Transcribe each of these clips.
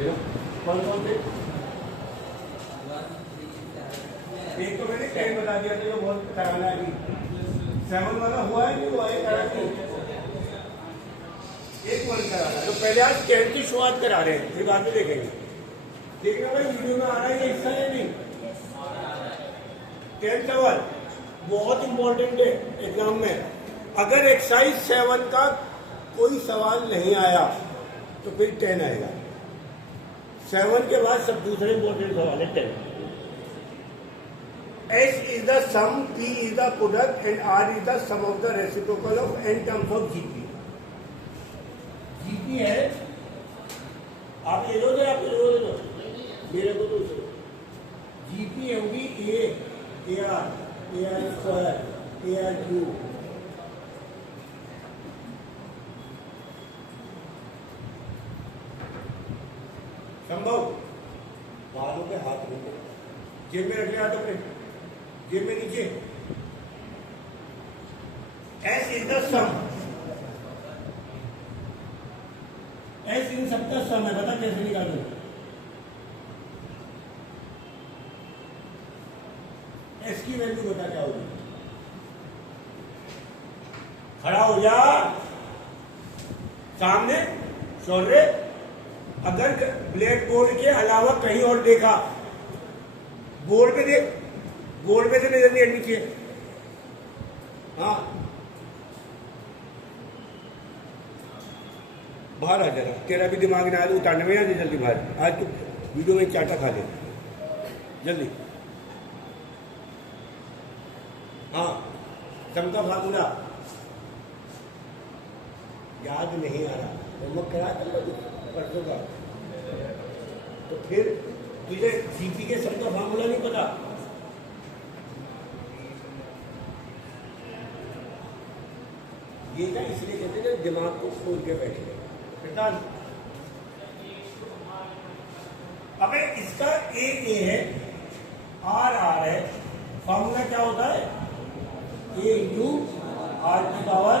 कौन कौन थे? एक तो मैंने 10 बता दिया था, जो बहुत कराना है अभी। 7 वाला हुआ है नहीं हुआ है करा नहीं, एक 1 कराना। तो पहले आज 10 की शुरुआत करा रहे हैं, फिर बाद में देखेंगे। देखना भाई वीडियो में आ रहा है ये हिस्सा है नहीं। 10 सवाल बहुत इंपॉर्टेंट है एग्जाम में। अगर एक्सरसाइज 7 का कोई सवाल नहीं आया तो फिर 10 आएगा। 7 के बाद सब दूसरे इंपॉर्टेंट सवाल है 10। H is the sum, P is the product and R is the sum of the reciprocal of n terms of GP. GP है, आप ले लो, आप ले लो, मेरे को तो GP होगी AR स्क्वायर AR क्यूब। संभव बालों पे हाथ रखो, जेब में रख ले हाथ अपने, जेब में नीचे। S is the sum, S इन सबका सम है। बता कैसे निकालूं? S की वैल्यू बता क्या होगी? खड़ा हो जा सामने शौर्य। अगर ब्लैक बोर्ड के अलावा कहीं और देखा, बोर्ड पे देख, बोर्ड पे से नजर नहीं हटनी चाहिए। हाँ बाहर आ जाना, तेरा भी दिमाग ना आए, उतारने में आ जाए जल्दी बाहर। आज तो वीडियो में चाटा खा ले जल्दी। हाँ सम का फार्मूला याद नहीं आ रहा, होमवर्क करा परसों का, तो फिर तुझे जीपी के सम का फार्मूला नहीं पता। ये ना इसलिए कहते हैं दिमाग को खोल के बैठे। अबे इसका ए है, आर है, फार्मूला क्या होता है? ए इंटू आर की पावर।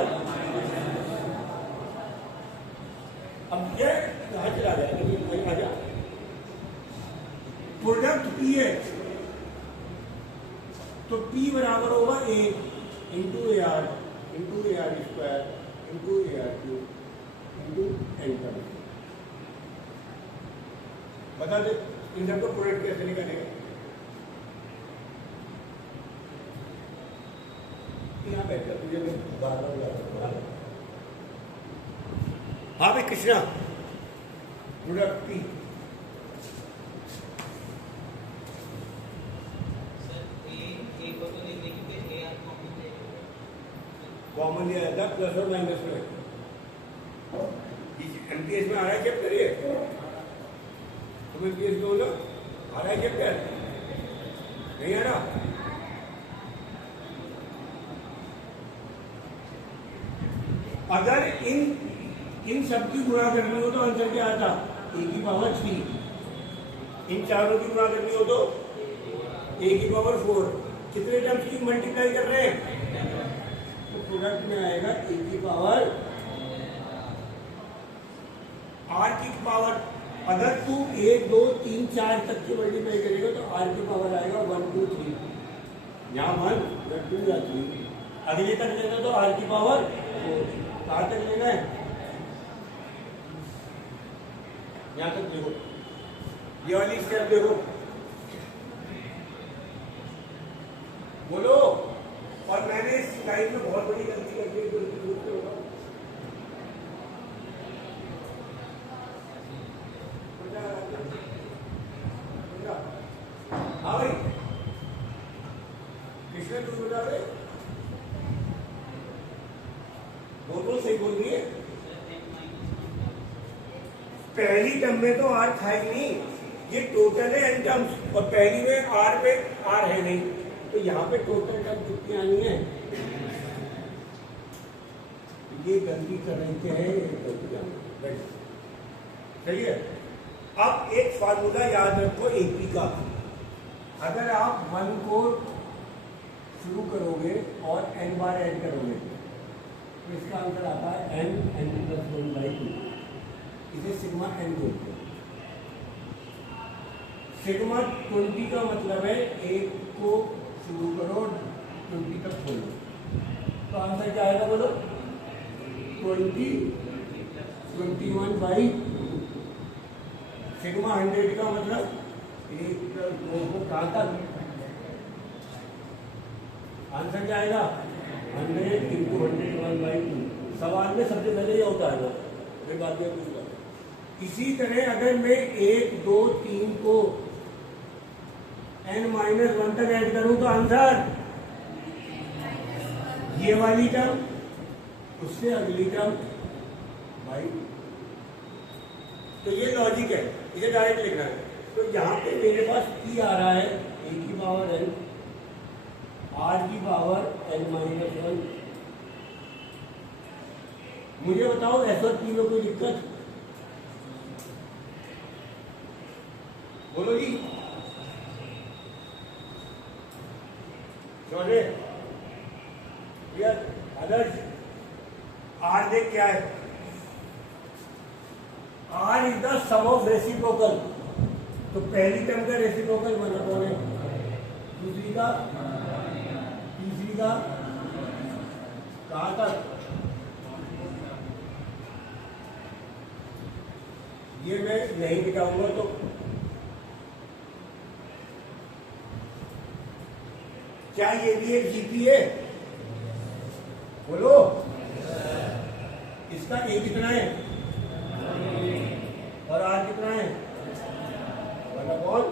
अब ये यहां चला जाए, प्रोडक्ट पी है तो पी बराबर होगा a into a r square into a r cube into n का। बता दे इन सबको प्रोडक्ट कैसे निकालेगा? यहाँ बैठकर तुझे बार हाँ भाई कृष्णा, प्रोडक्ट पी कॉमन लिया जाता प्लस और माइनस में। एमटीएस में आ रहा है चैप्टर, ये तुम्हें एमटीएस में बोलो आ रहा है चैप्टर, नहीं आ रहा? अगर इन सब की गुणा करनी हो तो आंसर क्या आता? ए की पावर 3। इन चारों की गुणा करनी हो तो ए की पावर 4। कितने टर्म्स की मल्टीप्लाई कर रहे हैं? तो प्रोडक्ट में आएगा ए की पावर आर की पावर। अगर तू 1 2 3 4 तक की मल्टीप्लाई करेगा तो आर की पावर आएगा 1 2 3। यहाँ 1 या 2 या 3। अगले तक लेना तो आर की पावर 4। कहाँ तक लेना है? यहाँ तक देखो, ये वाली स्टेप देखो, बोलो। और मैंने इस स्लाइड में बहुत बड़ी गलती कर दी, होगा हाँ भाई कृष्ण तू बता रहे, बोलो सही बोल रही है। पहली टर्म में तो आर था ही नहीं, ये टोटल है एन टर्म्स, और पहली में आर पे आर है नहीं, तो यहाँ पे टोटल टर्म कितनी आनी है? ये गलती कर रहे हैं, सही है। अब एक फार्मूला याद रखो एपी का। अगर आप 1 को शुरू करोगे और n बार ऐड करोगे तो इसका आंसर आता है n+1/2। इसे सिग्मा n बोलते हैं। सिग्मा 20 का मतलब है एक को शुरू करो 20 तक खोलो, तो आंसर क्या आएगा बोलो? 21 बाई सिग्मा 100 का मतलब एक दो को कहाँ तक? आंसर क्या आएगा? 100 इंटू 101/2। सवाल में सबसे पहले ये होता है ना, फिर बात में पूछूंगा। इसी तरह अगर मैं 1 2 3 को n-1 तक ऐड करूं तो आंसर ये वाली टर्म उससे अगली टर्म भाई। तो ये लॉजिक है, इसे डायरेक्ट लिखना है। तो यहाँ पे मेरे पास p आ रहा है a की पावर n, r की पावर n-1। मुझे बताओ s और p में कोई दिक्कत? बोलो जी। आदर्श आर देख क्या है? R is the sum of reciprocal. तो पहली टर्म का रेसिप्रोकल बना कौन है? दूसरी का, तीसरी का, कहां तक? ये मैं नहीं दिखाऊंगा तो क्या ये भी एक जीपी है? बोलो। इसका ए कितना है और आर कितना है? कौन?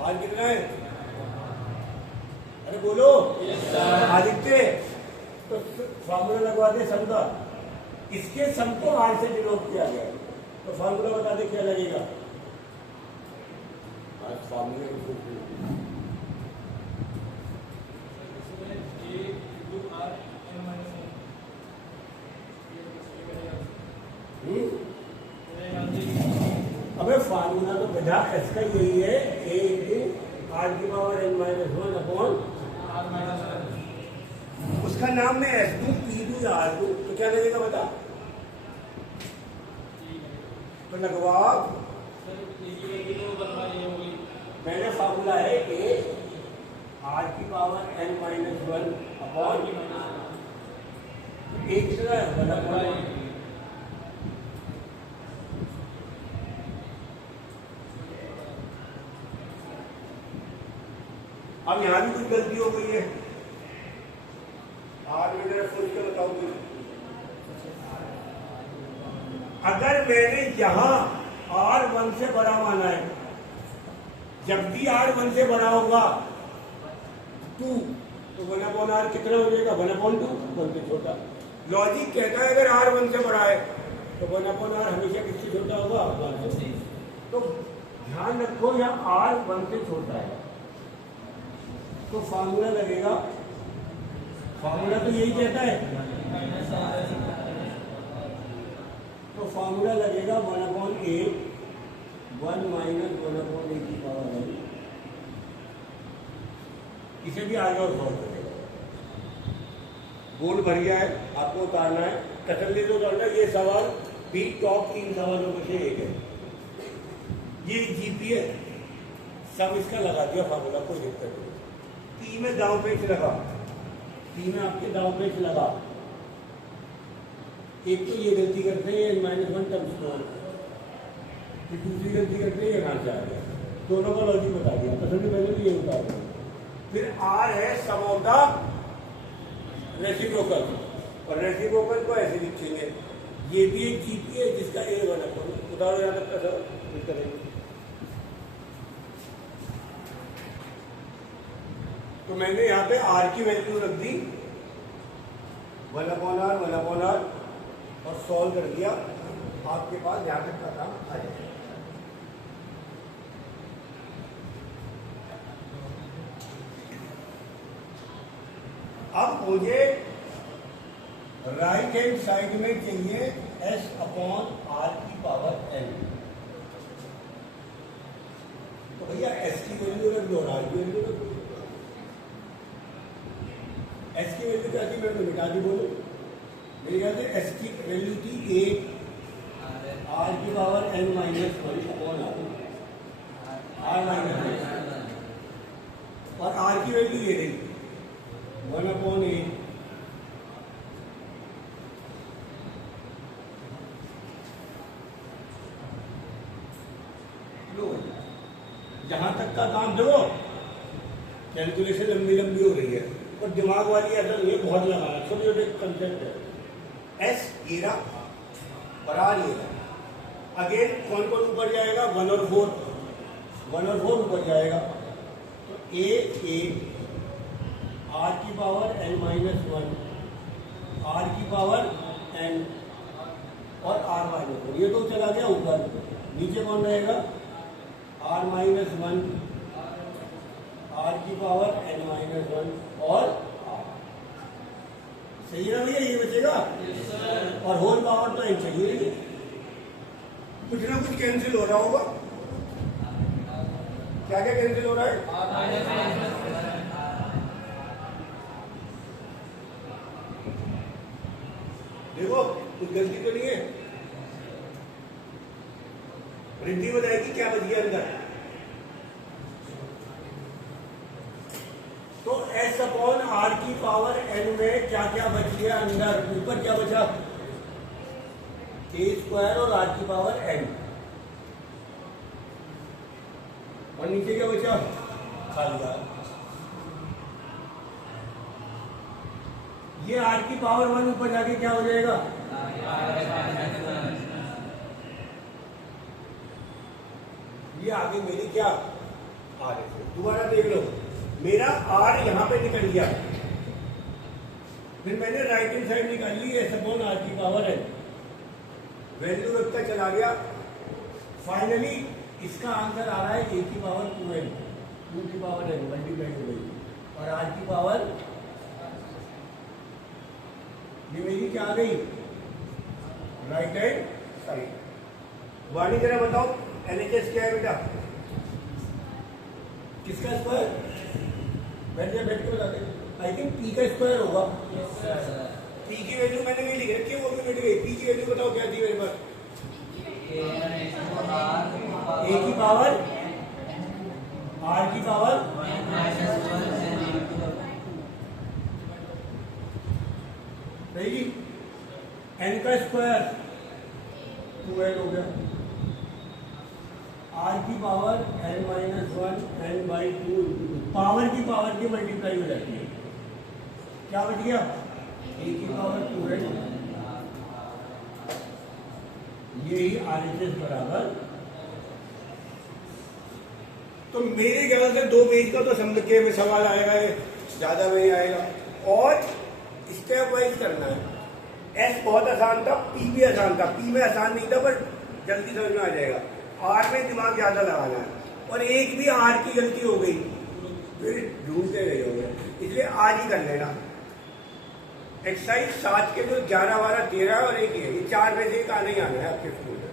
आर कितना है? अरे बोलो। आदित्य, तो फॉर्मूला लगवा दे सम का। इसके सम को आर से डिनोट किया गया, तो फॉर्मूला बता दे क्या लगेगा? फॉर्मूला अबे फार्मूला तो बेटा इसका यही है, a इंटू आर की पावर n-1 अपॉन उसका नाम मैं s दूं, p दूं या r दूं, तो क्या लगेगा बता? तो लगवा। मैंने फार्मूला है a आर की पावर n-1 अपॉन a कितना है? 1/। अब यहां भी कुछ गलती हो गई है। आज मैं जरा सोच के बताऊंगी। अगर मैंने यहां R1 से बड़ा माना है, जब भी R1 से बड़ा होगा 2, तो 1/r कितना हो जाएगा? 1/2, 1 से छोटा। लॉजिक कहता है अगर R1 से बड़ा है तो 1/r हमेशा किससे छोटा होगा? 1 से। तो ध्यान रखो यहाँ R1 से छोटा है, तो फार्मूला लगेगा, फार्मूला तो यही कहता है, तो फार्मूला लगेगा 1/a 1 - 1/a की पावर n। इसे भी आगे और सॉल्व करेगा। बोर्ड भर गया है, आपको उतारना है, तसल्ली से उतारना है। ये सवाल भी टॉप 3 सवालों में से एक है। ये जीपी है, सब इसका लगा दिया फार्मूला, कोई दिक्कत नहीं। पी में दाव पेच लगा, पी में आपके दाव पेच लगा। एक तो ये गलती करते हैं n-1 टर्म स्मॉल, फिर दूसरी गलती करते हैं ये कहां से आ गया? दोनों का लॉजिक बता दिया, सबसे पहले तो ये बता दिया। फिर आर है सम ऑफ द रेसिप्रोकल, और रेसिप्रोकल को ऐसे लिखेंगे। ये भी एक जीपी है जिसका ए बना, उदाहरण याद रखा सर करेंगे। तो मैंने यहाँ पे R की वैल्यू रख दी 1/r और सॉल्व कर दिया। आपके पास यहाँ तक का काम आ जाएगा। अब मुझे राइट हैंड साइड में चाहिए s/r की पावर n। तो भैया s की वैल्यू रख दो और r की वैल्यू रख दो। एस की वैल्यू क्या थी? मैं तो मिटा दी। बोलो। मेरे ख्याल से एस की वैल्यू थी 1 आर की power n-1 upon r। R minus और आर की वैल्यू ये रही 1/8 जहां तक का काम देखो कैलकुलेशन लंबी लंबी हो रही है और दिमाग वाली ऐसा नहीं है बहुत लगाना छोटे छोटे कंसेप्ट है एस ये रहा और आर ये रहा अगेन कौन कौन ऊपर जाएगा 1 और 4 ऊपर जाएगा तो ए आर की पावर n माइनस 1 आर की पावर n और आर माइनस 1 ये तो चला गया ऊपर नीचे कौन रहेगा आर माइनस 1 आर की पावर n माइनस 1 और आर सही है ना भैया ये बचेगा और होल पावर तो n चाहिए कुछ ना कुछ कैंसिल हो रहा होगा क्या क्या कैंसिल हो रहा है देखो कुछ गलती तो नहीं है रिद्धि बताएगी क्या बच गया अंदर तो s अपॉन आर की पावर n में क्या क्या बच गया अंदर ऊपर क्या बचा a स्क्वायर और आर की पावर n और नीचे क्या बचा खाली आर ये आर की पावर 1 ऊपर जाके क्या हो जाएगा ये आगे मेरी क्या आर है दोबारा देख लो मेरा आर यहां पे निकल गया फिर मैंने राइट हैंड साइड निकाली एस अपॉन आर की पावर है वैल्यू रखता चला गया फाइनली इसका आंसर आ रहा है ए की पावर 2n 2 की पावर n मल्टीप्लाई हो गई और आर की पावर ये मेरी क्या आ गई राइट हैंड साइड वाणी जरा बताओ एलएचएस क्या है बेटा किसका स्क्वायर बैठ के बता दे आई थिंक पी का स्क्वायर होगा पी की वैल्यू मैंने नहीं लिख रखी है वो भी मिट गई पी की वैल्यू बताओ क्या थी मेरे पास ए की पावर आर की पावर सही एन का स्क्वायर 2n हो गया आर की power n minus 1 n by 2 power की मल्टीप्लाई हो जाती है क्या बच गया ए की पावर 2n यही RHS बराबर तो मेरे ख्याल से 2 पेज का तो समझ के में सवाल आएगा ये ज्यादा नहीं आएगा और स्टेप वाइज करना है एस बहुत आसान था पी भी आसान था पी में आसान नहीं था पर जल्दी समझ में आ जाएगा आर में दिमाग ज्यादा लगाना है और एक भी आर की गलती हो गई फिर ढूंढते रहे हो गए इसलिए आज ही कर लेना एक्सरसाइज 7 के जो 11, 12, 13 और एक ये 4 में से एक आना ही आना है आपके स्कूल में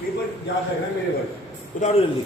पेपर याद रखना मेरे वर्ग उतारो जल्दी